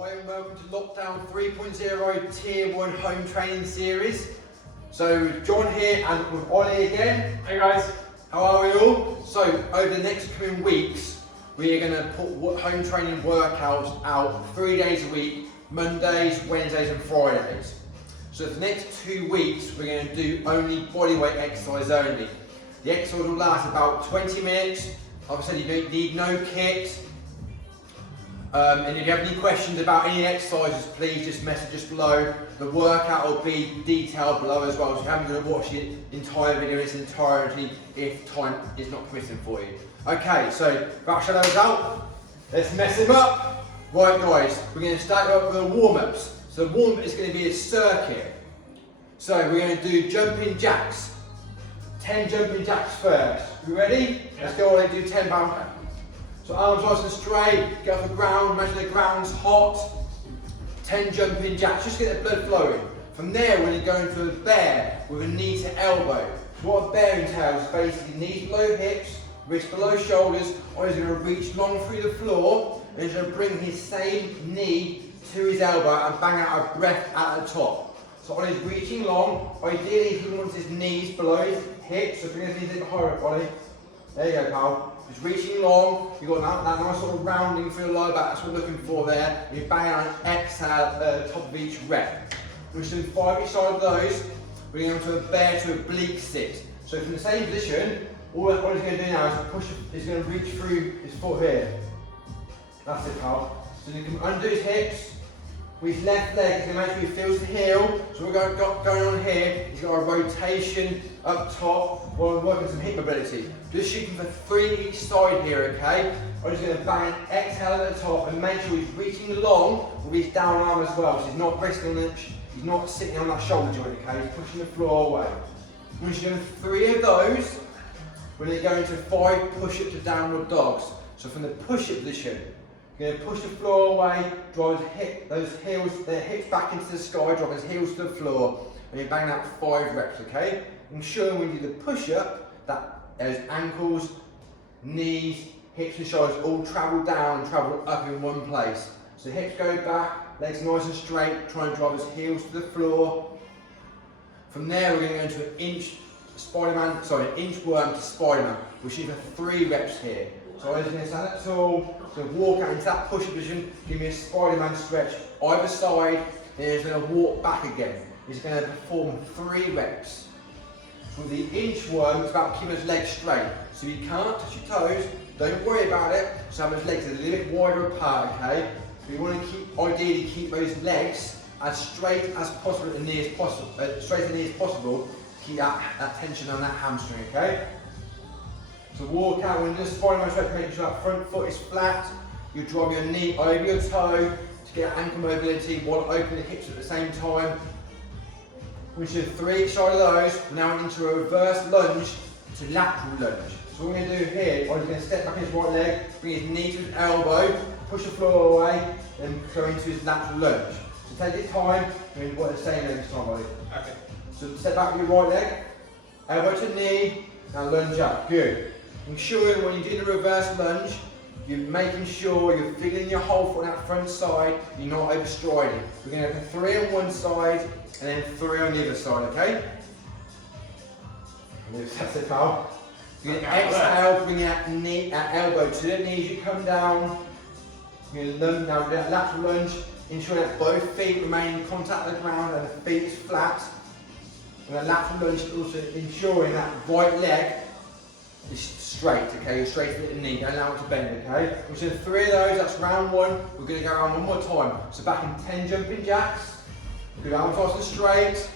Hi and welcome to Lockdown 3.0 Tier 1 Home Training Series. So John here and with Ollie again. Hey guys. How are we all? So over the next coming weeks we are going to put home training workouts out 3 days a week, Mondays, Wednesdays and Fridays. So for the next 2 weeks we're going to do only bodyweight exercise only. The exercise will last about 20 minutes. Like I said, you don't need no kit. And if you have any questions about any exercises, please just message us below. The workout will be detailed below as well, so you haven't got to watch the entire video in its entirety if time is not permitting for you. Okay, so without shadows out, let's mess him up. Right guys, we're going to start off with the warm-ups. So the warm-up is going to be a circuit. So we're going to do jumping jacks. 10 jumping jacks first. You ready? Yeah. Let's go on and do 10 pound. So arms nice and straight, get off the ground, imagine the ground's hot. 10 jumping jacks, just get the blood flowing. From there, we're going to go into a bear with a knee to elbow. So what a bear entails is basically knees below hips, wrists below shoulders. Ollie's going to reach long through the floor, and he's going to bring his same knee to his elbow and bang out a breath at the top. So Ollie's reaching long. Ideally, he wants his knees below his hips, so bring his knees a bit higher, Ollie. There you go, pal. Just reaching long, you've got that nice sort of rounding through the lower back, that's what we're looking for there. And you bang out an exhale at the top of each rep. We're just doing 5 each side of those. We're going to bear to oblique sit. So from the same position, all he's going to do now is push, he's going to reach through his foot here. That's it, pal. So you can undo his hips. With his left leg, he's going to make sure he feels the heel. So we're going on here, he's got a rotation up top while we're working some hip mobility. Just shooting for 3 each side here, okay? I'm just going to bang an exhale at the top and make sure he's reaching long with his down arm as well. So he's not resting on it, he's not sitting on that shoulder joint, okay? He's pushing the floor away. Once you're doing 3 of those, we're going to go into 5 push-ups to downward dogs. So from the push-up position, you're going to push the floor away, drive their hips back into the sky, drive his heels to the floor, and you're banging out 5 reps, okay? Ensure when you do the push-up that those ankles, knees, hips and shoulders all travel down and travel up in one place. So hips go back, legs nice and straight, try and drive his heels to the floor. From there we're going to go into an inchworm to Spider-Man. We're shooting for 3 reps here. So I'm just going to stand up tall, so walk out into that push position, give me a Spider-Man stretch either side, then he's going to walk back again. He's going to perform 3 reps. With the inchworm, it's about keeping his legs straight. So you can't touch your toes, don't worry about it. So have his legs a little bit wider apart, okay? So you want to ideally keep those legs as straight as possible, as near as possible, straight as near as possible. Keep that tension on that hamstring, okay? So walk out when you do the Spider-Man stretch, make sure that front foot is flat. You drive your knee over your toe to get ankle mobility while opening the hips at the same time. We should do 3 each side of those. We're now into a reverse lunge to lateral lunge. So what we're going to do here, I'm going to step back his right leg, bring his knee to his elbow, push the floor away, and go into his lateral lunge. So take your time, and what they're saying next time, buddy. Okay. So step back with your right leg, elbow to knee, now lunge up. Good. Ensure when you do the reverse lunge, you're making sure you're feeling your whole foot on that front side, you're not overstriding. We're going to go for 3 on one side, and then 3 on the other side, okay? That's it, pal. You're going to exhale, bring that elbow to the knees, you come down. You're going to lunge, now do that lateral lunge, ensure that both feet remain in contact with the ground and the feet is flat. And the lateral lunge is also ensuring that right leg is straight, okay? You're straight at the knee, don't allow it to bend, okay? We're doing 3 of those, that's round 1. We're going to go around 1 more time. So back in 10 jumping jacks. Good, arms nice and straight.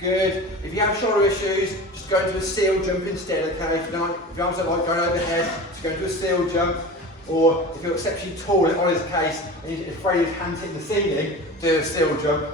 Good. If you have shoulder issues, just go into a seal jump instead, okay? If your arms don't like going overhead, just go into a seal jump. Or if you're exceptionally tall, in Ollie's case, and he's afraid his hands hitting the ceiling, do a seal jump.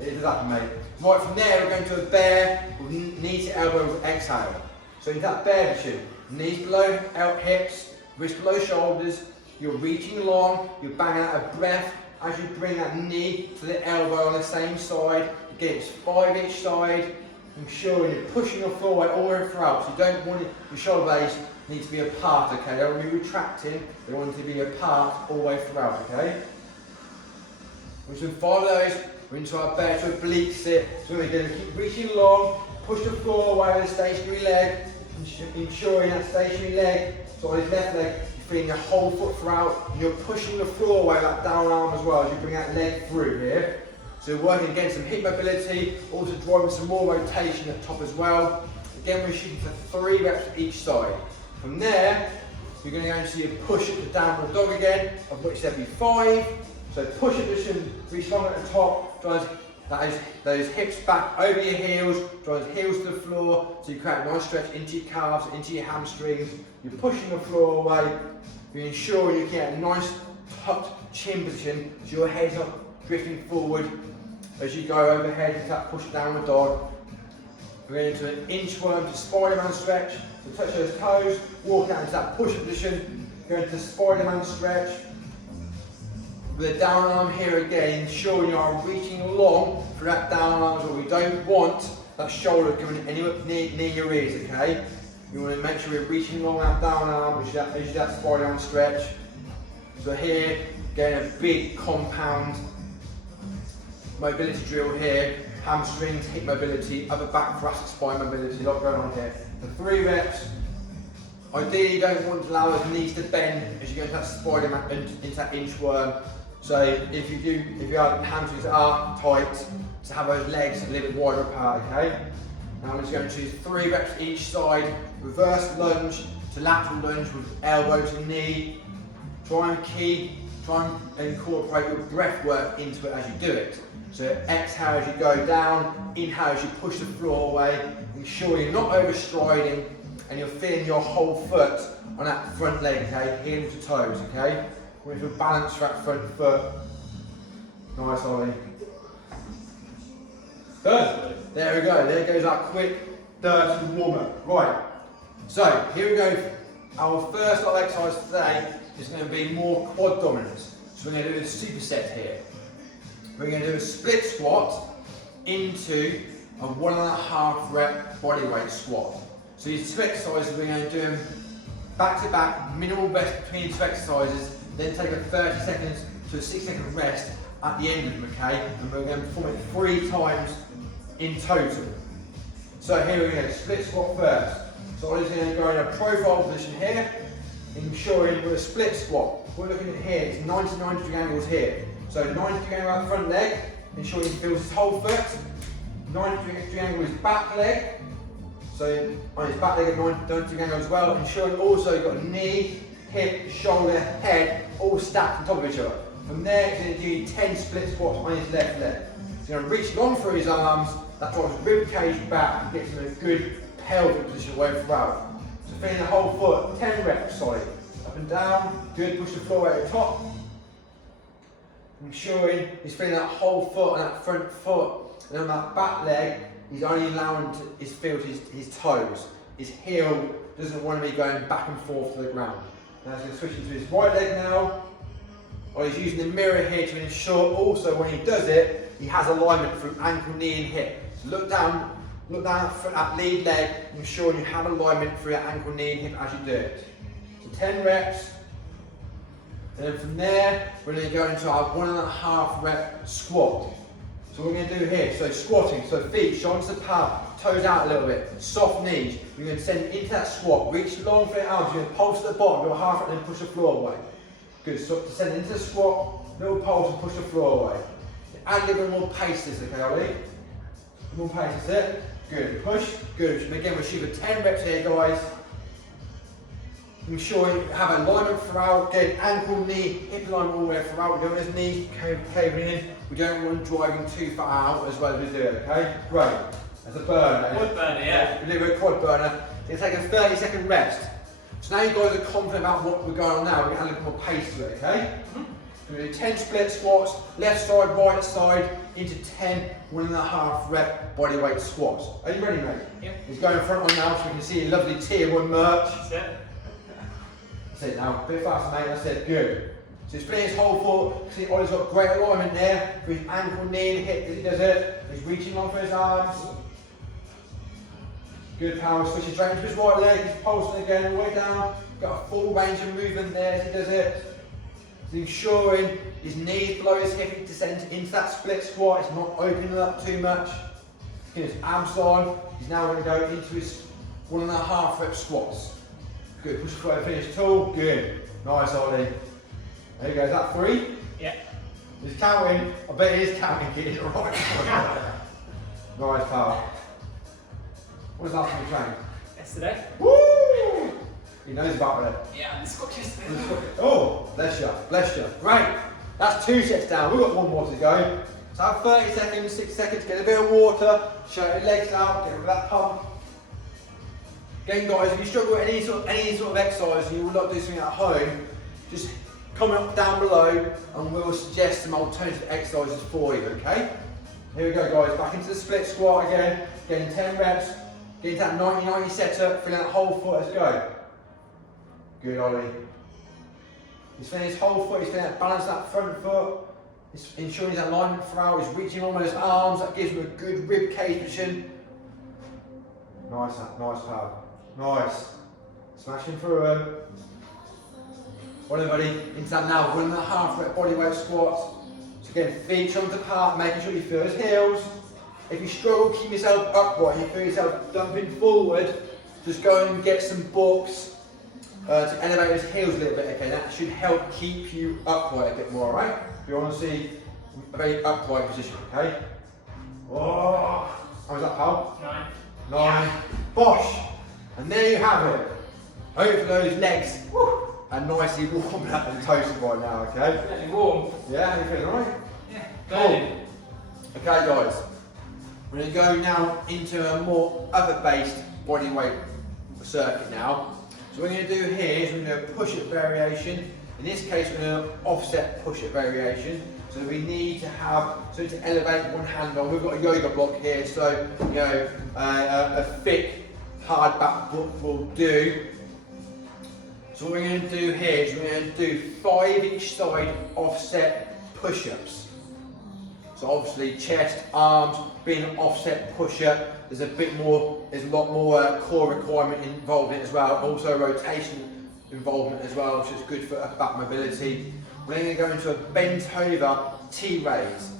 It does happen, mate. Right, from there, we're going to a bear with knee to elbow with exhale. So in that bear position, knees below hips, wrists below shoulders, you're reaching long, you're banging out a breath as you bring that knee to the elbow on the same side. Again, it's 5 each side, ensuring you're pushing your floor weight all the way throughout. So you don't want your shoulder blades need to be apart, okay? They don't want to be retracting, they want to be apart all the way throughout, okay? We've done 5 of those, we're into our better oblique sit. So we're going to keep reaching along, push the floor away with a stationary leg, ensuring that stationary leg, so on his left leg, you're feeling your whole foot throughout, and you're pushing the floor away with that down arm as well as you bring that leg through here. So we're working against some hip mobility, also driving some more rotation at top as well. Again, we're shooting for 3 reps each side. From there, you're going to go into your push at the downward dog again, of which there'll be 5. So push at position, reach long at the top, drive those hips back over your heels, drive the heels to the floor, so you create a nice stretch into your calves, into your hamstrings. You're pushing the floor away, you're ensuring you get a nice tucked chin position, so your head's not drifting forward as you go overhead into that push downward dog. We're going into an inchworm to Spider-Man stretch, so touch those toes, walk out into that push position, go into the Spider-Man stretch. With the down arm here again, ensuring you are reaching along for that down arm as well. We don't want that shoulder coming anywhere near your ears, okay? You want to make sure you're reaching along that down arm, which is that Spider-Man stretch. So here, getting a big compound mobility drill here, hamstrings, hip mobility, upper back, thoracic spine mobility, a lot going on here. For 3 reps, ideally you don't want to allow those knees to bend as you go into that Spider-Man, into that inchworm. So if your hamstrings are tight, to have those legs a little bit wider apart, okay? Now I'm just going to 3 reps each side, reverse lunge to lateral lunge with elbow to knee. Try and incorporate your breath work into it as you do it. So exhale as you go down, inhale as you push the floor away, ensure you're not overstriding and you're feeling your whole foot on that front leg, okay? Heel to toes, okay? We're going to balance that front foot. Nice, Ollie. Good. There we go. There goes our quick, dirty warm-up. Right. So here we go. Our first little exercise today is going to be more quad dominance. So we're going to do a superset here. We're going to do a split squat into a 1.5 rep bodyweight squat. So these 2 exercises, we're going to do them back to back, minimal rest between 2 exercises, then take a 30 seconds to a 60-second rest at the end of them, okay? And we're going to perform it 3 times in total. So here we go, split squat first. So I'm just going to go in a profile position here, ensuring with a split squat. We're looking at here, it's 90 degree angles here. So 90 degree angle at front leg, ensuring he feels his whole foot. 90 degree angle his back leg. So on his back leg at 90 degree angle as well, ensuring also you've got knee, hip, shoulder, head, all stacked on top of each other. From there, he's going to do 10 split squats on his left leg. He's going to reach long through his arms, that drives his rib cage back and gets him in a good pelvic position away throughout. So feeling the whole foot, 10 reps, solid. Up and down, good, push the floor at the top. Ensuring he's feeling that whole foot and that front foot. And on that back leg, he's only allowing to feel his toes. His heel doesn't want to be going back and forth to the ground. Now he's going to switch into his right leg now. Or he's using the mirror here to ensure also when he does it, he has alignment through ankle, knee and hip. So look down that lead leg, ensuring you have alignment through your ankle, knee and hip as you do it. So 10 reps. And then from there, we're going to go into our 1.5 rep squat. So what we're going to do here, so squatting, so feet, shoulders to palm, toes out a little bit, soft knees. You're going to send into that squat, reach long for your arms, you're going to pulse at the bottom, go half and then push the floor away. Good, so descend into the squat, little pulse and push the floor away. Add a little bit more pace to this, okay, Ollie? More pace, that's it. Good, push, good. And again, we're shooting 10 reps here, guys. Ensure you have alignment throughout, get ankle, knee, hip alignment all the way throughout. We don't want his knees caving in. We don't want driving too far out as well as we do it, okay? Great. That's a burner. Quad burner, yeah. A little bit of quad burner. You're going to take a 30-second rest. So now you guys are confident about what we're going on now. We're going to add a little more pace to it, okay? So we're going to do 10 split squats, left side, right side, into 10 1.5 rep bodyweight squats. Are you ready, mate? Yep. He's going front on now so we can see your lovely tier 1 merch. That's it. That's it now, a bit faster, mate. That's it, good. So he's splitting his whole foot. See, Ollie's got great alignment there for his ankle, knee, and hip as he does it. He's reaching long for his arms. Good power, switching straight into his right leg. He's pulsing again, all the way down. Got a full range of movement there as he does it. ensuring his knees below his hip, he descends into that split squat, he's not opening up too much. Get his abs on, he's now going to go into his 1.5 rep squats. Good, push forward, finish tall, good. Nice, Ollie. There you go, is that 3? Yeah. He's counting, I bet he is counting, kid. Right. Nice, pal. When was the last time you trained? Yesterday. Woo! He knows about it. Yeah, the squat yesterday. Oh, bless you, bless you. Great. That's 2 sets down. We've got 1 more to go. So have 30 seconds, 6 seconds, get a bit of water, show your legs out, get rid of that pump. Again, guys, if you struggle with any sort of exercise and you would like to do something at home, just comment up down below and we'll suggest some alternative exercises for you, okay? Here we go, guys, back into the split squat again, getting 10 reps, getting that 90-90 setup, feeling that whole foot, let's go. Good, Ollie. He's feeling his whole foot, he's feeling that balance that front foot, he's ensuring his alignment throughout, he's reaching on with his arms, that gives him a good rib cage position. Nice, pal. Nice. Smashing through him. Well, everybody, into that now, 1.5 rep bodyweight squats. So again, feet shoulder apart, making sure you feel his heels. If you struggle, keep yourself upright, you feel yourself dumping forward, just go and get some books to elevate his heels a little bit, okay? That should help keep you upright a bit more, alright? If you want to see a very upright position, okay? Oh, how was that, pal? 9. Bosh! And there you have it. Hopefully those legs are nicely warm up and toasted right now, okay? Feeling warm. Yeah, you feeling alright? Yeah. Cool. Okay, guys. We're going to go now into a more other-based bodyweight circuit now. So what we're going to do here is we're going to do a push-up variation. In this case, we're going to offset push-up variation. So we need to have, so to elevate one hand on. We've got a yoga block here, so you know a thick, hard back block will do. So what we're going to do here is we're going to do 5 each side offset push-ups. So obviously chest, arms, being an offset push-up, there's a lot more core requirement involved in it as well. Also rotation involvement as well, which is good for back mobility. We're then going to go into a bent over T-raise.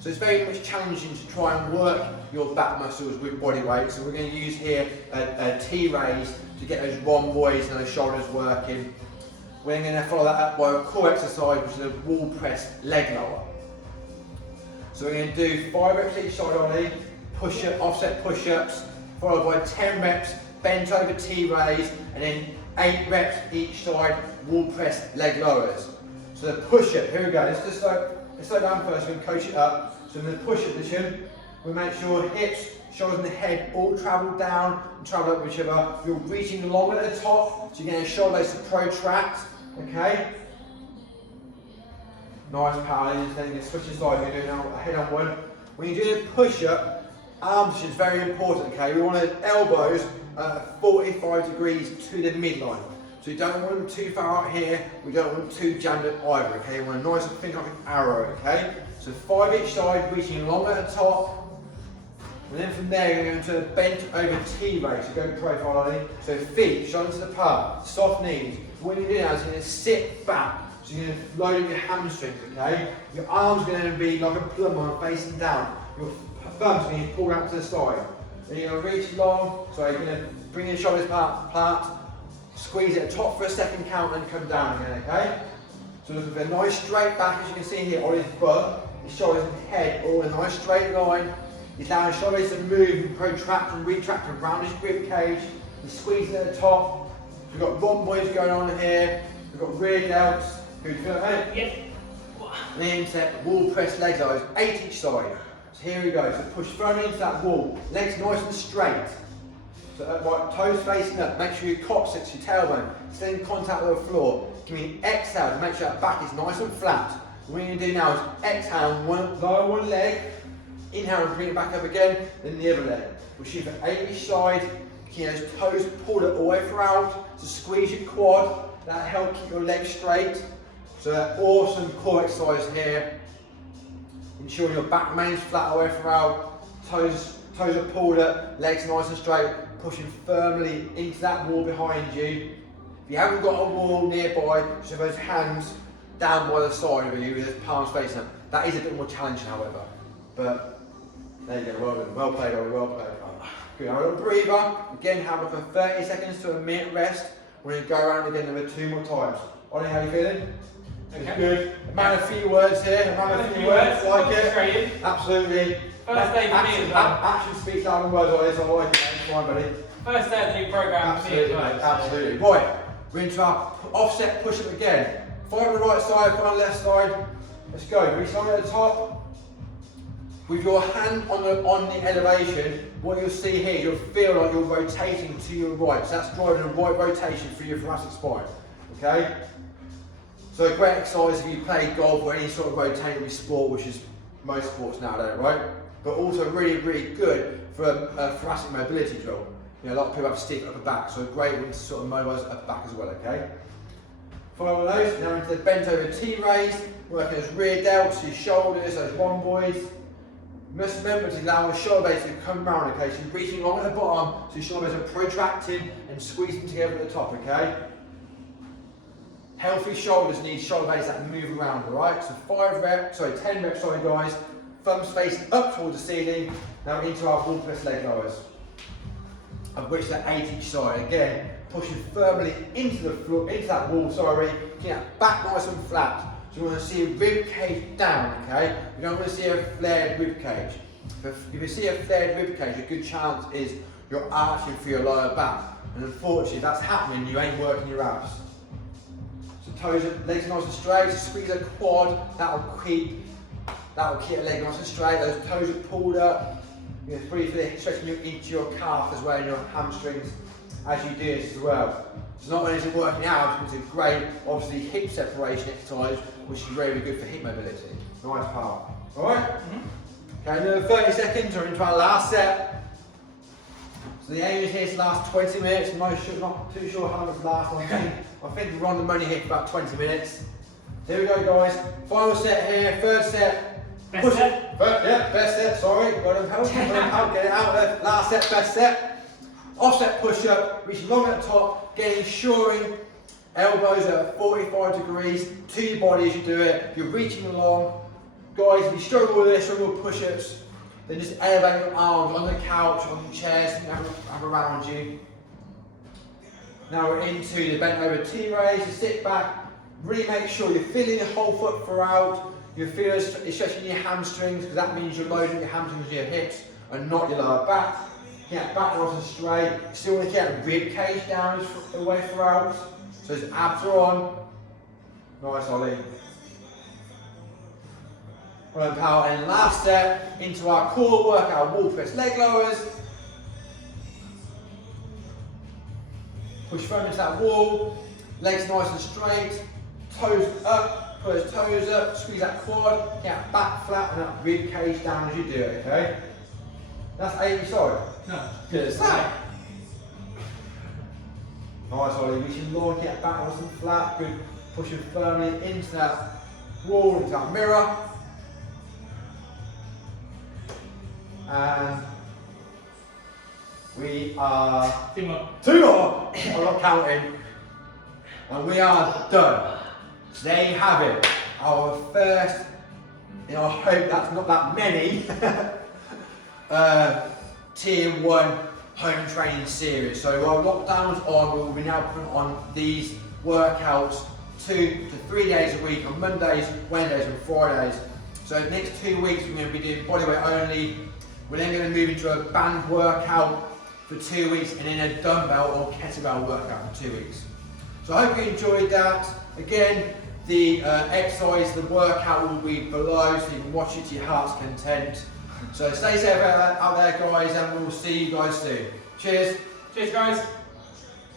So it's very much challenging to try and work your back muscles with body weight. So we're going to use here a T-raise to get those rhomboids and those shoulders working. We're then going to follow that up by a core exercise, which is a wall press leg lower. So we're going to do 5 reps each side only, push-up, offset push-ups, followed by 10 reps, bent over T-raise, and then 8 reps each side, wall press leg lowers. So the push-up, here we go, let's slow down first, we're going to coach it up. So in the push-up position, we make sure hips, shoulders and the head all travel down and travel up with each other. You're reaching long at the top, so you're getting shoulder blades to protract, okay? Nice power, then you switch aside, we're doing now a head on one. When you're doing a push-up, arm position is very important, okay? We want the elbows 45 degrees to the midline. So you don't want them too far out here, we don't want them too jammed up either, okay? You want a nice thing like an arrow, okay? So 5 each side, reaching long at the top. And then from there, you're going to go into a bent over T-raise, so go profiling. So feet, shoulders apart, soft knees. What you're doing now is you're going to sit back. So you're going to load up your hamstrings, okay? Your arms are going to be like a plumb line facing down. Your thumbs are going to pull out to the side. Then you're going to reach long, so you're going to bring your shoulders apart, squeeze at the top for a second count and come down again, okay? So looking for a nice straight back, as you can see here, on his butt, his shoulders and head all in a nice straight line. He's allowing his shoulders to move and protract and retract around his rib cage. He's squeezing at the top. We've got rhomboids going on here. We've got rear delts. Good, you feel that? Yeah. And then set wall press leg lowers, 8 each side. So here we go. So push firmly into that wall. Legs nice and straight. So right, toes facing up. Make sure your coccyx, your tailbone, stay in contact with the floor. Give me an exhale to make sure that back is nice and flat. What we're going to do now is exhale, lower one leg. Inhale and bring it back up again. Then the other leg. We'll shoot for 8 each side. Keep those toes pulled up all the way throughout. So squeeze your quad. That'll help keep your legs straight. So that awesome core exercise here. Ensure your back remains flat all the way throughout. Toes are pulled up, legs nice and straight, pushing firmly into that wall behind you. If you haven't got a wall nearby, just have those hands down by the side of you with his palms facing up. That is a bit more challenging, however. But there you go, well done. Well played, Ollie, well played. Good, have a little breather. Again, have like a 30 seconds to a minute rest. We're going to go around again another 2 more times. Ollie, how are you feeling? Okay. Good. A few words here. A few words. Like it. Absolutely. First day for me as well. Action speaks louder than words, Ollie, so I like it. Fine, buddy. First day of the new programme. Absolutely, mate. Absolutely. Right. We're into our offset push-up again. 5 on the right side, 5 on the left side. Let's go. Reach on at the top. With your hand on the elevation, what you'll see here, you'll feel like you're rotating to your right. So that's driving a right rotation through your thoracic spine. Okay? So a great exercise if you play golf or any sort of rotatory sport, which is most sports nowadays, right? But also really, really good for a thoracic mobility drill. You know, a lot of people have stiff upper back, so a great one to sort of mobilise upper back as well, okay? Follow those, now into the bent over T-raise, working those rear delts, your shoulders, those rhomboids. You must remember to allow your shoulder blades to come round, okay? So you're reaching along at the bottom, so your shoulder blades are protracting and squeezing together at the top, okay? Healthy shoulders need shoulder blades that move around, alright? So 10 reps, sorry guys. Thumbs facing up towards the ceiling. Now into our wall press leg lowers, of which there are 8 each side. Again, pushing firmly into the floor, into that wall, sorry. Yeah, back nice and flat. So you want to see a rib cage down, okay? You don't want to see a flared rib cage. If you see a flared rib cage, a good chance is you're arching for your lower back. And unfortunately, if that's happening, you ain't working your abs. So toes, legs nice and straight, squeeze a quad, that'll keep a leg nice and straight. Those toes are pulled up. You know, briefly stretching into your calf as well and your hamstrings as you do this as well. So not only is it working out, it's a great, obviously, hip separation exercise, which is very good for hip mobility. Nice part. Alright? Okay, another 30 seconds, we're into our last set. So the aim is here to last 20 minutes. I'm not too sure how long it's last. I think we're on the money here for about 20 minutes. Here we go, guys. Final set here, third set. Best set? Best set, sorry. Got them help, get it out there. Last set, best set. Offset push-up, reaching long at the top, getting ensuring elbows are at 45 degrees to your body as you do it. You're reaching along. Guys, if you struggle with this, struggle with push-ups, then just elevate your arms on the couch, on the chairs, and have around you. Now we're into the bent over T-raise, you sit back, really make sure you're feeling the whole foot throughout. You're feeling stretching your hamstrings, because that means you're loading your hamstrings with your hips and not your lower back. Get back nice and straight. Still want to get a rib cage down away throughout. So his abs are on. Nice, Ollie. Well, power. And last step into our core workout, wall press leg lowers. Push firm into that wall. Legs nice and straight. Toes up. Put those toes up. Squeeze that quad. Get back flat and that rib cage down as you do it. Okay. That's 80 side. No. Good as that. Nice, Ollie. Reaching long, get back nice and flat. Good. Pushing firmly into that wall, into that mirror. And we are 2 more. 2 more. I'm not counting. And we are done. So there you have it. Our first, I hope that's not that many. Tier 1 home training series. So while lockdown's on, we will be now putting on these workouts 2 to 3 days a week on Mondays, Wednesdays and Fridays. So the next 2 weeks we're going to be doing bodyweight only. We're then going to move into a band workout for 2 weeks and then a dumbbell or kettlebell workout for 2 weeks. So I hope you enjoyed that. Again, the exercise, the workout will be below so you can watch it to your heart's content. So stay safe out there guys, and we'll see you guys soon. Cheers. Cheers guys.